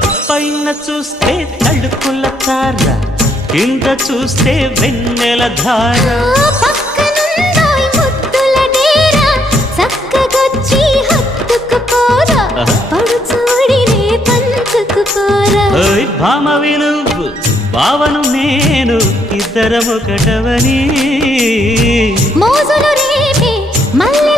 పైన చూస్తే తడుకుల తార, కింద చూస్తే వెన్నెల ధార. పక్కనుందోయ్ ముద్దుల డేరా, చక్కగొచ్చి హత్తుకుపోరా, పడుచూడినే పంచుకుపోరా. భామ విలువు భావను నేను, ఇద్దరమొకటవని మోజులు రేపే మల్లె